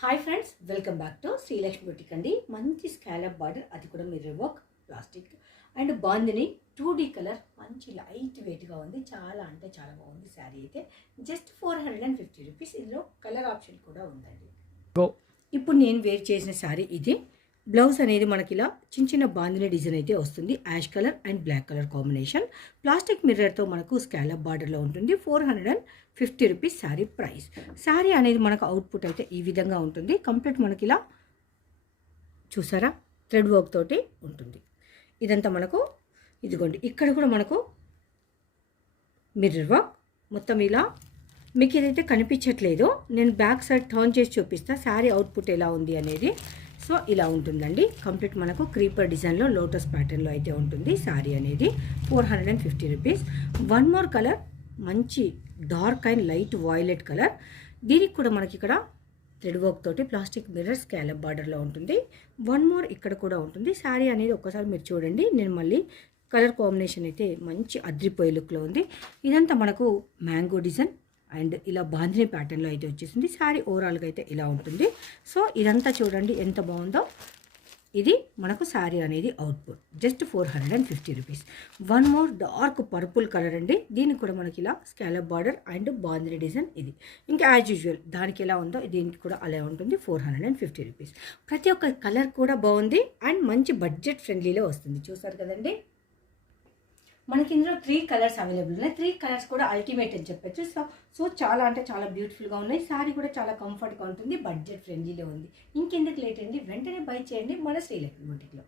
Hi friends, welcome back to Srilakshmi boutique అండి. మంచి scallop border, అది కూడా mirror work, plastic and bandhani 2D colour, మంచి లైట్ వెయిట్గా ఉంది. చాలా అంటే చాలా బాగుంది శారీ అయితే. Just 450 rupees. ఇందులో కలర్ ఆప్షన్ కూడా ఉందండి. ఇప్పుడు నేను వేర్ చేసిన శారీ ఇది. బ్లౌజ్ అనేది మనకి ఇలా చిన్న చిన్న బాందిని డిజైన్ అయితే వస్తుంది. Ash colour and black colour combination. Plastic మిర్రర్తో మనకు స్కాలప్ బార్డర్లో ఉంటుంది. 450 రూపీస్ శారీ ప్రైస్. శారీ అనేది మనకు అవుట్పుట్ అయితే ఈ విధంగా ఉంటుంది. కంప్లీట్ మనకి ఇలా చూసారా, థ్రెడ్ వర్క్ తోటి ఉంటుంది. ఇదంతా మనకు ఇదిగోండి, ఇక్కడ కూడా మనకు మిర్రర్ వర్క్ మొత్తం ఇలా. మీకు ఏదైతే కనిపించట్లేదో నేను బ్యాక్ సైడ్ టర్న్ చేసి చూపిస్తా శారీ అవుట్పుట్ ఎలా ఉంది అనేది. సో ఇలా ఉంటుందండి. కంప్లీట్ మనకు క్రీపర్ డిజైన్లో లోటస్ ప్యాటర్న్లో అయితే ఉంటుంది శారీ అనేది. 450 రూపీస్. వన్ మోర్ కలర్, మంచి dark and light violet colour. దీనికి కూడా మనకి ఇక్కడ థ్రెడ్ వర్క్ తోటి ప్లాస్టిక్ మిర్రర్ స్కాలప్ బార్డర్లో ఉంటుంది. వన్ మోర్ ఇక్కడ కూడా ఉంటుంది. శారీ అనేది ఒక్కసారి మీరు చూడండి. నేను మళ్ళీ కలర్ కాంబినేషన్ అయితే మంచి అద్రిపోయే లుక్లో ఉంది. ఇదంతా మనకు మ్యాంగో డిజైన్ అండ్ ఇలా బాంధిని ప్యాటర్న్లో అయితే వచ్చేసింది. శారీ ఓవరాల్గా అయితే ఇలా ఉంటుంది. సో ఇదంతా చూడండి ఎంత బాగుందో. ఇది మనకు శారీ అనేది output. Just 450 rupees. One more dark purple colour అండి. దీనికి కూడా మనకి ఇలా scallop border and bandhani design ఇది. ఇంకా యాజ్ యూజువల్ దానికి ఎలా ఉందో దీనికి కూడా అలా ఉంటుంది. 450 రూపీస్. ప్రతి ఒక్క కలర్ కూడా బాగుంది అండ్ మంచి బడ్జెట్ ఫ్రెండ్లీలో వస్తుంది. చూసారు కదండి, మనకి ఇందులో 3 కలర్స్ అవైలబుల్ ఉన్నాయి. 3 కలర్స్ కూడా అల్టిమేట్ అని చెప్పచ్చు. సో చాలా అంటే చాలా బ్యూటిఫుల్గా ఉన్నాయి. శారీ కూడా చాలా కంఫర్ట్గా ఉంటుంది. బడ్జెట్ ఫ్రెండ్లీలో ఉంది. ఇంకెందుకు లేట్ అండి, వెంటనే బై చేయండి మన శ్రీలక్ష్మి బుటిక్లో.